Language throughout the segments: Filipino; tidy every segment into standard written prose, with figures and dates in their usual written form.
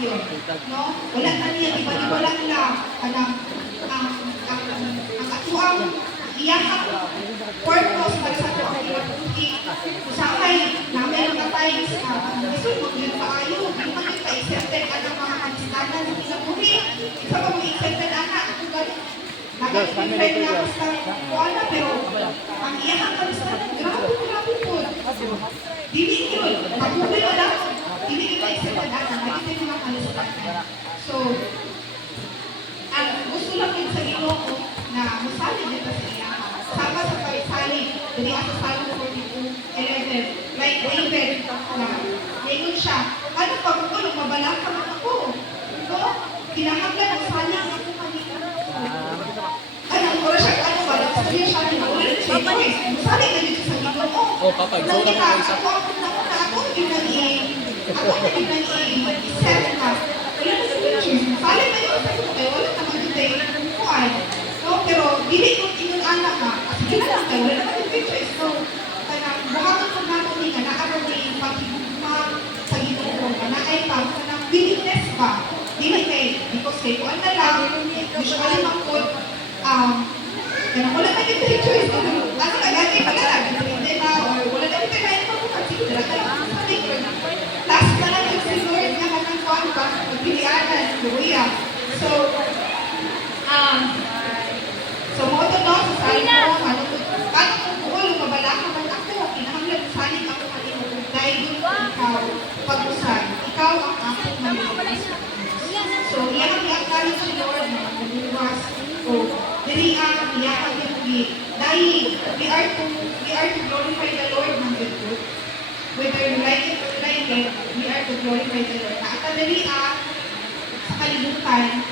yun. No? Wala na niya, iba-iba lang ang atuang iyakang purpose para sa ito ang iwabuti. Usakay, namin namatay sa isulmog yun paayo, hindi man yung pa-accepted ang mga kanistanan sa pinabuhi. Isa pa mo accepted anak, ako ganun. Nag-accepted niya ako sa kuala, pero ang iyakang kanistanan, grabe po. Dili yun, pag-uwi o lang, dili yun pa-accepted anak, nag-accepted yung mga kanistanan. So, ang gusto lang yun sa Ginoo na masalit nito sa iya. Sama sa pagsalit, dili sa Salmo 42:11, like David na ngayon siya, ano pa kung ano, mabalak ka man ako. No? Kinahanglan ang sayang ako kanina. Ano, oras siya, ano ba, sabihin siya nila, ulit siya, masalit na dito sa Ginoo. Oh, papa, gusto ko lang kayo isa. Ako yung nag-i-set na. Wala na sa pictures. Masalit na yun sa Ginoo, wala naman yung day kuhaan. No, pero dili ko inyong anak ha. Kasi yun lang kayo, wala naman yung pictures. So, buhaton ko nato ni na naaraw na yung pag-ibugma sa Ginoo. Na ay pa, kanang willingness ba? Dili kay, because kay kuhaan na lang, usually mangkot, kanang wala na yung pictures. Ano ka, gati pala lang, hindi na, or wala na yung pagkain mo, kasi dila ka lang sa picture. Last pa lang yung si Lord na kanang kuhaan ba, magpilianan, luya. So, mo ito no, sa Salmo, ano kung buol, mabalaka man ako, kinahanglan saling ako kanino, dahil yun ikaw, pag-usan, ikaw ang aking maliwas. So, iyan ang i-acknowledge si Lord na mag-uwas, o dili ang iyan ang hindi, dahil we are to glorify the Lord ng good. Whether you like it or like it, we are to glorify the Lord. At dali sa kalibutan,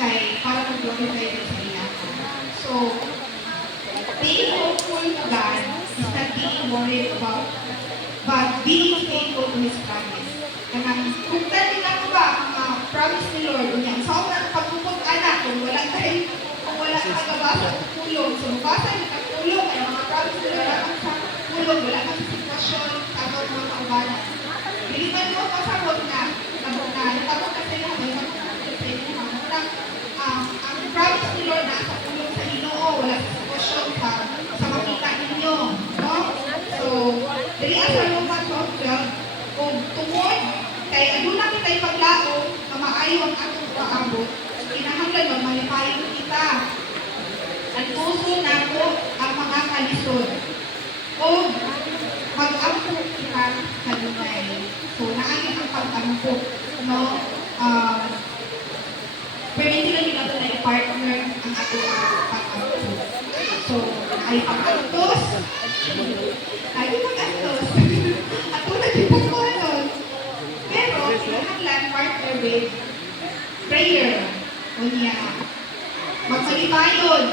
kay para mag-glorify din sa iya. So, being hopeful to God is not being worried about, but being faithful to His promise. Kung tanin ako ba ang promise ni Lord, unyang sa mga pagpupot anak, kung wala ka gabasa sa tulong, so mabasa niyo ang tulong, ay mga promise ni Lord ang sa tulong, wala ka sa sitwasyon, sabot mga kaubanan. Bilitan mo pasabot na, natabot ka sa iyo, may magpapagod sa iyo, ang promise ni Lord na sa tulong sa Ginoo, wala sa sitwasyon sa makita ninyo. No? So, dali ang sa Roman 12, kung tungod, kay aduna kita'y paglao, na maayo ang atong paabot, kinahanglan magmalipayon kita. Ang puso nako ang mga kalisod. O mag-ampo kita kanunay. So, naangin ang pag-ampo. No? Pwede lang nila ito na i-partner ang ato pag-antos. So, ay pag-antos, ay pag-antos. Ato na din po nun. Pero, kinahanglan partner with prayer. O niya, magpalibayon.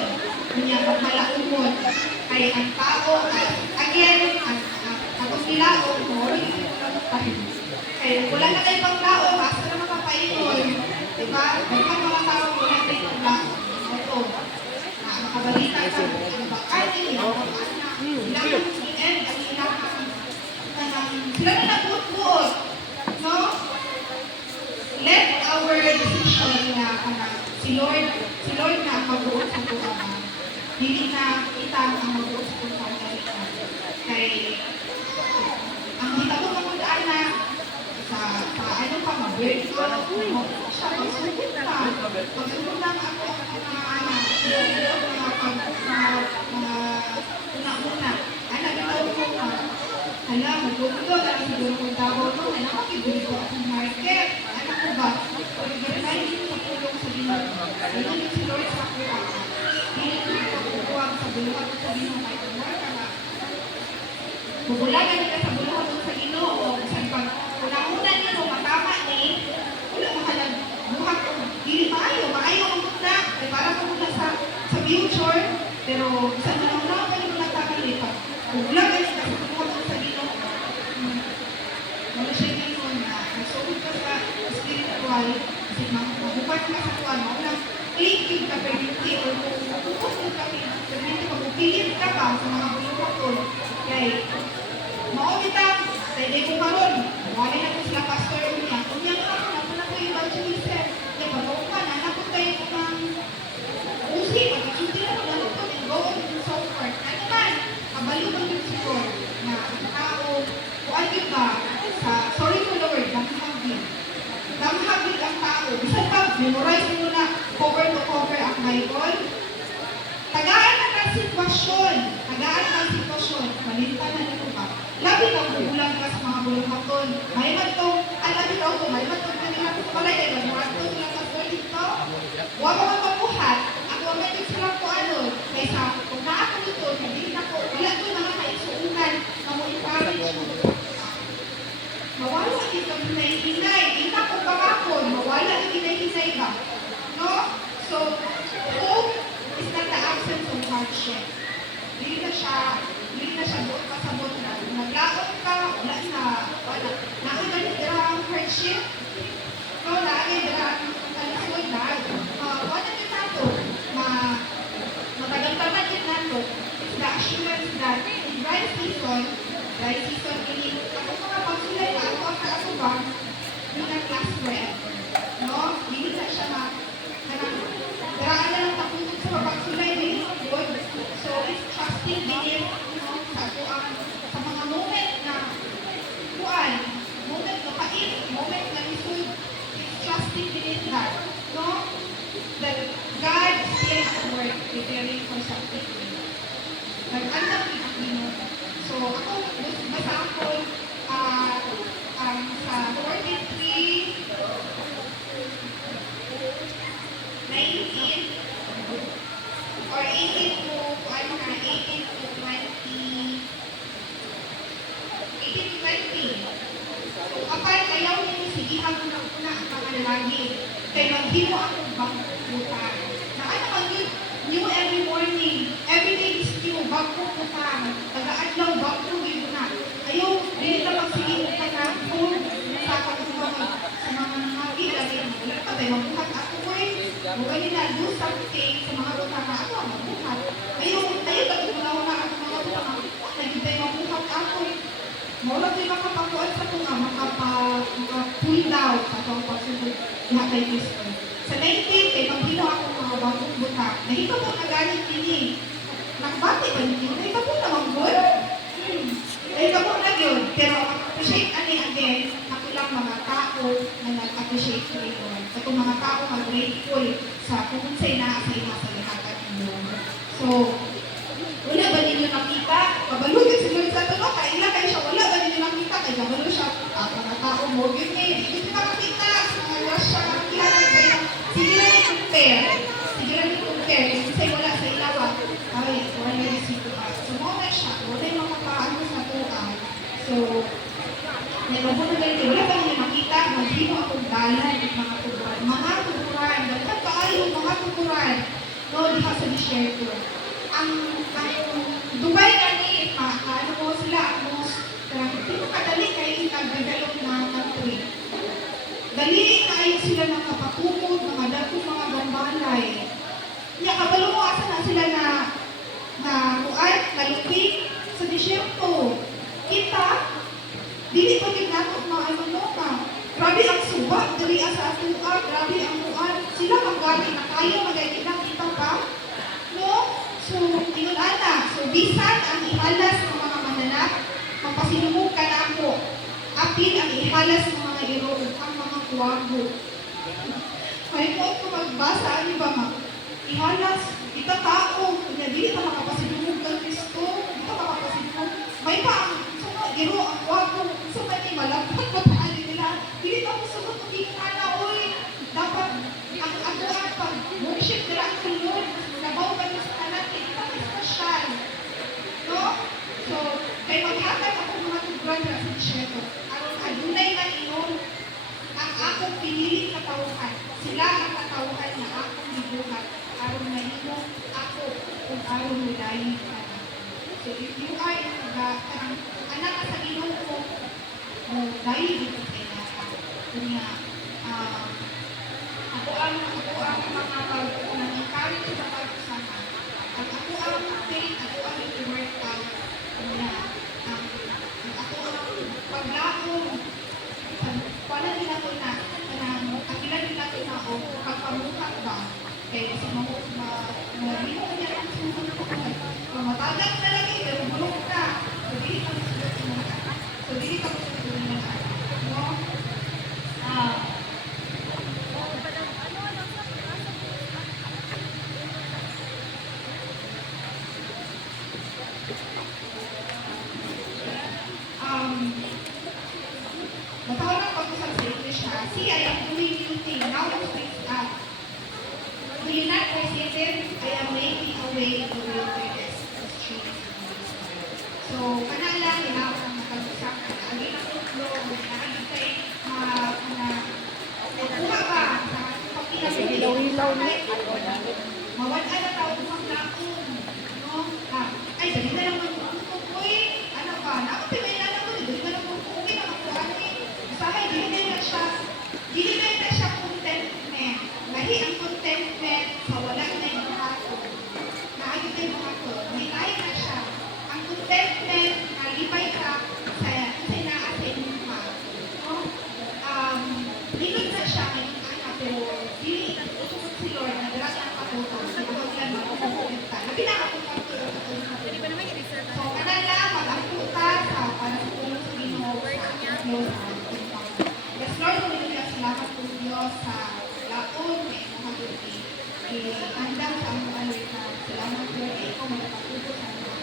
O niya, magmalaumon. Kaya ang tao, again, ang nilaon mo, kaya wala na tayo pang-lao, basta na makapainol. Diba? Baka mga tao wala tayo pang-lao. Ito, makabalita ka, ang bakanin, ang anak, ilang end, at ilang sila na nabuot-buot. No? Let our decision na si Lord na mag-buot sa buwan. Hindi na kita ang mag-buot sa buwan. Kay ang kita mo magundaan na sa ano ka, mag-break ka, siya, magsugod ka. Magsugod lang ako una-una. Ano, bitaw ko ka. Hala, magugod, ang siguro kong tawag ko, ano, makibuli ko akong market. Ano ko ba? Pag-ibigay dito sa tulong sa Ginoo. Ano yung si Lord sa kuha. Hindi ko pagkukuha sa buluhan sa Ginoo. Kahit more ka na. Bubulagan ka sa buluhan sa Ginoo. Kasi pag una-una nyo, matama ni, wala makalag buhat ko. Hindi maayo ang muna. Ay para ko muna sa future. Pero sa mga pa nyo nagkakalipat. Bubulagan ka sa buluhan sa Ginoo. Wala siya Ginoo na nagsuot ka sa spiritual. Kasi mabukat ka sa kuwan. Walang clinging ka perminti o pupukos ka perminti pag upilit ka pa sa mga buluhan ko. Kaya, maumita, sa hindi ko karoon, wala na ko sila pastor niya. Kung yan ako na ko ibang memorize mo na cover to cover ang Bible. Tagaan na ng sitwasyon. Tagaan na ng sitwasyon. Malinta na nito ba? Labi kang bubulang ka sa mga buluhaton. May man itong, labi ka ito, may man itong kanila sa palay, kaya murag ito sila sa school dito. Huwag mo mabuhat. Ako ang medyo sila ko ano. Kaysa, kung naa ko dito, hindi na ko, wala ko mga kaisuunan na mo encourage mo. Mawala ito hinay-hinay. Hindi ko pangakon. Mawala ito hinay-hinay ba? No? So, hope is not the absence of hardship. Hindi na siya doon kasabot na. Naglaot ka, wala na, wala. Nakagani dira ang hardship. No, lagi dira ang kalisod na. Wala din nato. Matagal-tagal din nato. It's the assurance that in dry season, meaning, ako mga pagsulay na, ako ang kaasubang, yung nag-class forever. No? Hindi na siya daraan na lang taputot sa pagsulay din good. So, it's trusting belief, sa mga moment na moment na pait, moment na isud, it's trusting belief that, no? That God still at work preparing for something. Nag-andang pinakino. So, ako, basta ako, sa 43, 19, or 18 to 20. So, kapag ayaw niyo, sige, ako na ang mga lalagi. Kaya maghimo ako bangkutan. Na ano ka new every morning. Every day is new, bangkutan. Taga-adlaw, bangkutan na. Ayaw, hindi na magsigil ka na kung sa mga nangagin. Wala pa tayo, magbuhat ako eh. Huwag nila do something sa mga utama. Ako ang magbuhat. Ayaw, katulungan na ako mga utama. Naging tayo magbuhat ako eh. Mula tayo makapakuan sa kung maka-pull down sa itong pagsunod na kay Kristo. Sa 19, kay paghino ako mga bagong butak. Nahito po na galing kini. Nagbati ba niyo? Nahito po na mag-good? Nahito po na yun. Pero appreciate ani again, nakulang mga tao na nag-appreciate ko ito. Sa itong mga tao mag-grateful sa kung sa'y naasay na sa lahat at inyong. So, wala ba ninyo nakita? Kabalugin siguro sa ito, kaila kayo siya. Wala ba ninyo nakita? Kaya kabalo siya. Mga tao mo, yun eh. Hindi nyo makakita. Sa mga Russia, nakakilala kayo. Sige na i-compare. Kasi sa'yo wala sa ilawa. Ay, wala na yung sito pa. So, mga siya. Wala yung makapaano sa tuwa. So, nagbabunan ganito. Wala ba ninyo makita? Maghimo akong dalan at mga tuburan. Mga tuburan. Dapat kaayo mga tuburan. No, di ka sa di-share ko. Ang Dubai kami, ano mo sila, hindi mo kadali kayo nagdadalog na country. Dali kayo sila nakapatukod, mga datong mga gambalay. Kaya kabalo mo asa na sila nalupig sa disyerto. Kita, dili pa din nato mga grabe ang suba, dali asa atuar, grabe ang muan. Sila magabi na kayo, magagina kita pa. No? So, inunana. So, bisan ang ihalas ng mga mananap, magpasinumog ka na ako. Apil ang ihalas ng mga iroon, ang mga kuwago. May po ako magbasa, ano ba ma? Ihalas, ita tao, kanya dili pa makapasinumog ng Kristo, di pa makapasinumog. May pa ang iro, ang kuwago, sa mani malapot na paano nila. Dili pa ko sugot kung ikana, oy. Dapat, ang aguan pag worship nila ang Lord, nabaw ba sa anak, ito special. No? So, kay maghatag ako mga tuburan na sa Disyerto. Ang adunay na iyon, ang akong piniling katauhan. Sila ang katauhan na akong bibuhat. Aron na ino ako kung aron nilayin ka. So, if you are ang anak sa Ginoo mo, dahil dito sa inaka. Kanya, ako ang mga pag-encourage sa pag-usahan. At ako ang faith, ako ang i-work out. Kanya, ako ang paglaong. Wala din ako na, kakila din ako na o pagpamukat ba? Kaya kasi hindi mo kanya ang susunod ko. Matagak na lagi, pero bulong ka. So, dili ka susunod na. No? See, I am doing new thing. Now it springs up. Do you not perceive it? I am making a way in the wilderness. So, kanala, kailangan ng makag-usap ka na. Agin ang tutlo, nakagin kay kuha ba sa Hilaw-hilaw na. mawala na tao ng lakon. No? Ay, dali na lang magpupunto ko eh. Ano ba? Nakapimay na lang ko. Dali na lang magpupunto eh. Nakakuhaan eh. Usahay, dili na siya contentment. Lahi ang contentment sa wala na yung hako. Naayos na yung hako. May lahi na siya. Ang contentment, nalipay ka sa inaasay mo ha. No? Ligot na siya ngayong anak, pero dili utusok si Lord na dala ng kaputong. Sinahaglan mo ako pupunta. Napinakapunta ko so, kanala, mag-aputa sa panasipulong sa Ginoo sa Diyos. Yes, Lord, huminigyan salamat po Diyos sa laon na ito maguti. Andang sa among alita. Salamat po ay ikaw magpatuto sa mga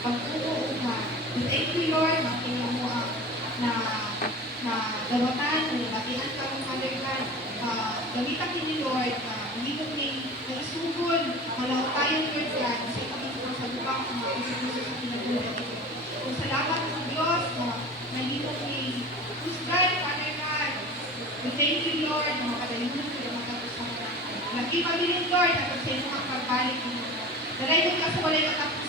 pagpupuha. We thank you, Lord, makinig mo na gawatan, na lakihan ka ng Father God. Gamitan kini Lord, umigot ni naisugod, malaw tayong Lord God, kasi pagkakita sa lupang ang mga isip sa pinagulad ito. Kung salamat ng Diyos na nahimog ni Husgay, Father God. We thank you, Lord, na makadalimunan ko na makapusama na. Lagi pa din Lord, at sa inyo ang pagbalik mo. Dalay mo ka sa walay katapos